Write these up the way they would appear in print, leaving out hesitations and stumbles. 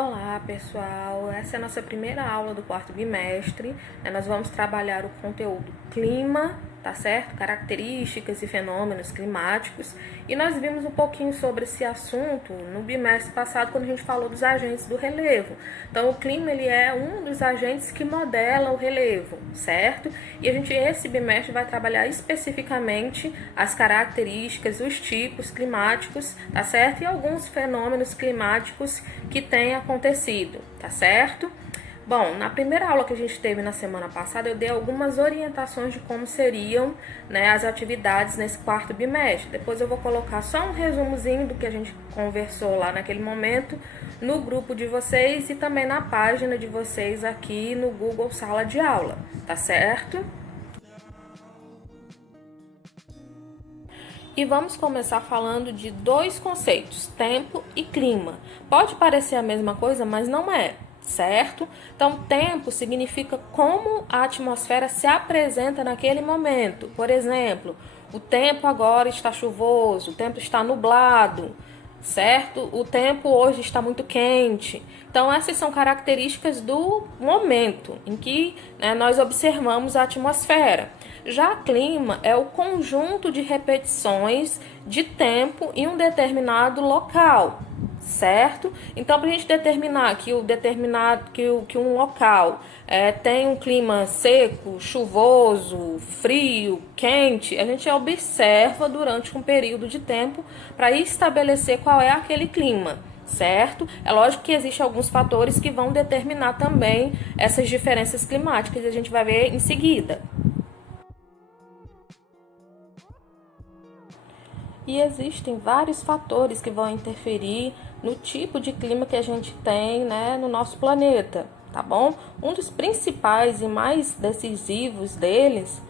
Olá pessoal, essa é a nossa primeira aula do quarto bimestre. Nós vamos trabalhar o conteúdo clima, tá certo? Características e fenômenos climáticos. E nós vimos um pouquinho sobre esse assunto no bimestre passado, quando a gente falou dos agentes do relevo. Então o clima ele é um dos agentes que modela o relevo, certo? E esse bimestre vai trabalhar especificamente as características, os tipos climáticos, tá certo? E alguns fenômenos climáticos que têm acontecido, tá certo? Bom, na primeira aula que a gente teve na semana passada, eu dei algumas orientações de como seriam, as atividades nesse quarto bimestre. Depois eu vou colocar só um resumozinho do que a gente conversou lá naquele momento no grupo de vocês e também na página de vocês aqui no Google Sala de Aula, tá certo? E vamos começar falando de dois conceitos, tempo e clima. Pode parecer a mesma coisa, mas não é, certo? Então, tempo significa como a atmosfera se apresenta naquele momento. Por exemplo, o tempo agora está chuvoso, o tempo está nublado, certo? O tempo hoje está muito quente. Então, essas são características do momento em que nós observamos a atmosfera. Já clima é o conjunto de repetições de tempo em um determinado local, certo? Então, para a gente determinar que um local tem um clima seco, chuvoso, frio, quente, a gente observa durante um período de tempo para estabelecer qual é aquele clima, certo? É lógico que existem alguns fatores que vão determinar também essas diferenças climáticas e a gente vai ver em seguida. E existem vários fatores que vão interferir no tipo de clima que a gente tem, no nosso planeta, tá bom? Um dos principais e mais decisivos deles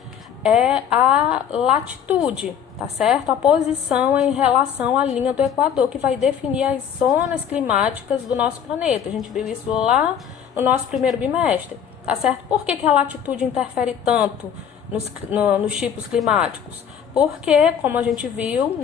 é a latitude, tá certo? A posição em relação à linha do Equador, que vai definir as zonas climáticas do nosso planeta. A gente viu isso lá no nosso primeiro bimestre, tá certo? Por que a latitude interfere tanto nos tipos climáticos? Porque, como a gente viu,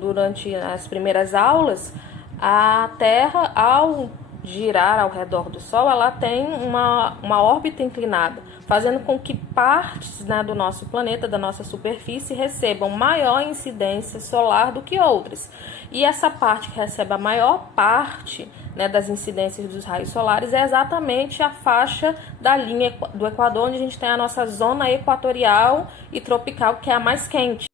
durante as primeiras aulas, a Terra, ao girar ao redor do Sol, ela tem uma órbita inclinada, fazendo com que partes do nosso planeta, da nossa superfície, recebam maior incidência solar do que outras. E essa parte que recebe a maior parte das incidências dos raios solares é exatamente a faixa da linha do Equador, onde a gente tem a nossa zona equatorial e tropical, que é a mais quente.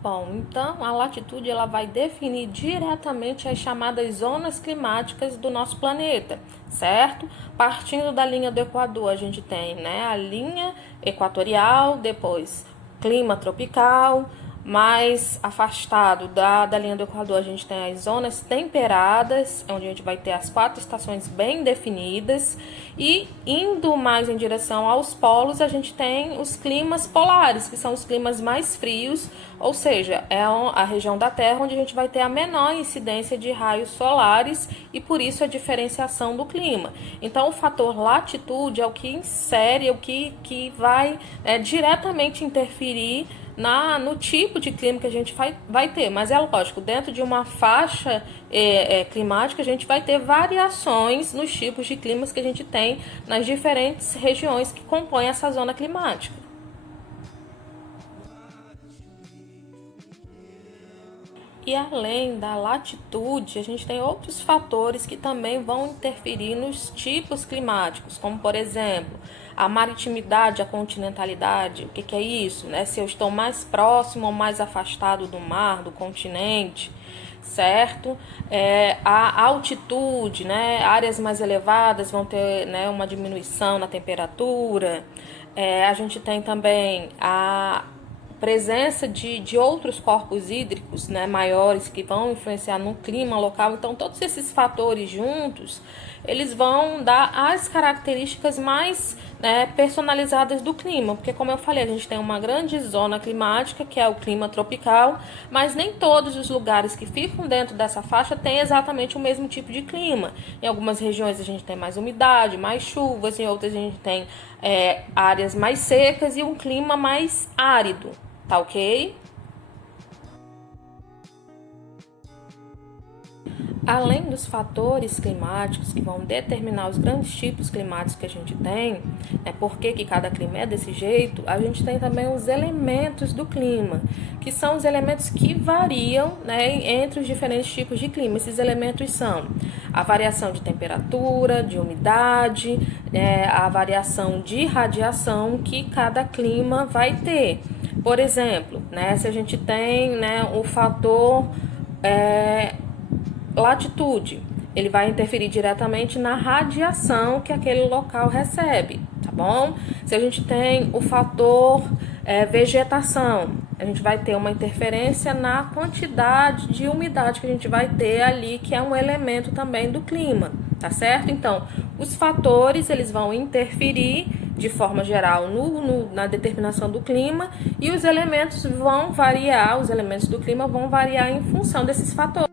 Bom, então a latitude ela vai definir diretamente as chamadas zonas climáticas do nosso planeta, certo? Partindo da linha do Equador, a gente tem a linha equatorial, depois clima tropical. Mais afastado da linha do Equador, a gente tem as zonas temperadas, onde a gente vai ter as 4 estações bem definidas. E indo mais em direção aos polos, a gente tem os climas polares, que são os climas mais frios, ou seja, é a região da Terra onde a gente vai ter a menor incidência de raios solares e por isso a diferenciação do clima. Então, o fator latitude é o que insere, é o que vai diretamente interferir no tipo de clima que a gente vai ter, mas é lógico, dentro de uma faixa climática a gente vai ter variações nos tipos de climas que a gente tem nas diferentes regiões que compõem essa zona climática. E além da latitude, a gente tem outros fatores que também vão interferir nos tipos climáticos, como por exemplo, a maritimidade, a continentalidade. O que é isso? Se eu estou mais próximo ou mais afastado do mar, do continente, certo? A altitude, áreas mais elevadas vão ter uma diminuição na temperatura. A gente tem também a presença de outros corpos hídricos maiores que vão influenciar no clima local. Então, todos esses fatores juntos, eles vão dar as características mais personalizadas do clima, porque como eu falei, a gente tem uma grande zona climática, que é o clima tropical, mas nem todos os lugares que ficam dentro dessa faixa têm exatamente o mesmo tipo de clima. Em algumas regiões a gente tem mais umidade, mais chuvas, em outras a gente tem áreas mais secas e um clima mais árido. Tá ok? Além dos fatores climáticos que vão determinar os grandes tipos climáticos que a gente tem, por que cada clima é desse jeito, a gente tem também os elementos do clima, que são os elementos que variam, entre os diferentes tipos de clima. Esses elementos são a variação de temperatura, de umidade, a variação de radiação que cada clima vai ter. Por exemplo, se a gente tem o fator latitude, ele vai interferir diretamente na radiação que aquele local recebe, tá bom? Se a gente tem o fator vegetação, a gente vai ter uma interferência na quantidade de umidade que a gente vai ter ali, que é um elemento também do clima, tá certo? Então, os fatores, eles vão interferir de forma geral na determinação do clima, e os elementos vão variar, os elementos do clima vão variar em função desses fatores.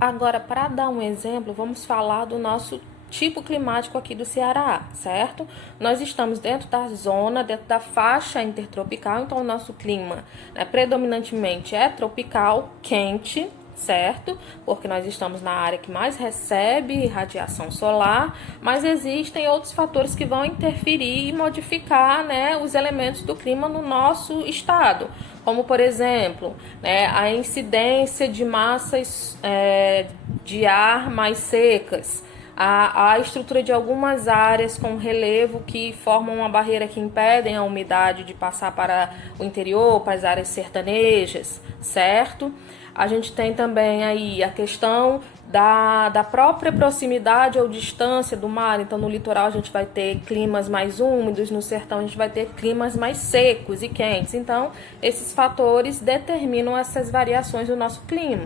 Agora, para dar um exemplo, vamos falar do nosso tipo climático aqui do Ceará, certo? Nós estamos dentro da zona, dentro da faixa intertropical, então o nosso clima predominantemente é tropical, quente, certo? Porque nós estamos na área que mais recebe radiação solar, mas existem outros fatores que vão interferir e modificar, os elementos do clima no nosso estado, como por exemplo, a incidência de massas de ar mais secas, a estrutura de algumas áreas com relevo que formam uma barreira que impedem a umidade de passar para o interior, para as áreas sertanejas, certo? A gente tem também aí a questão da própria proximidade ou distância do mar. Então, no litoral a gente vai ter climas mais úmidos, no sertão a gente vai ter climas mais secos e quentes. Então, esses fatores determinam essas variações do nosso clima.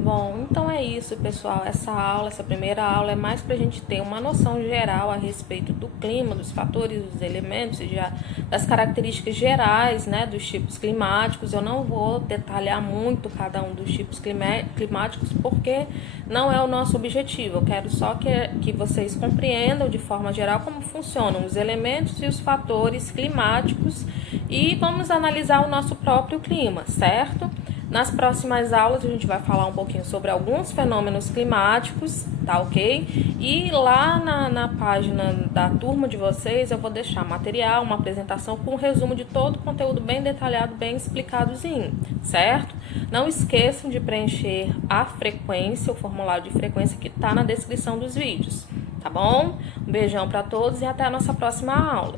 Bom, então é isso, pessoal. Essa primeira aula é mais para a gente ter uma noção geral a respeito do clima, dos fatores, dos elementos e das características gerais, dos tipos climáticos. Eu não vou detalhar muito cada um dos tipos climáticos, porque não é o nosso objetivo. Eu quero só que vocês compreendam de forma geral como funcionam os elementos e os fatores climáticos, e vamos analisar o nosso próprio clima, certo? Nas próximas aulas a gente vai falar um pouquinho sobre alguns fenômenos climáticos, tá ok? E lá na página da turma de vocês eu vou deixar material, uma apresentação com um resumo de todo o conteúdo bem detalhado, bem explicadozinho, certo? Não esqueçam de preencher a frequência, o formulário de frequência que tá na descrição dos vídeos, tá bom? Um beijão para todos e até a nossa próxima aula.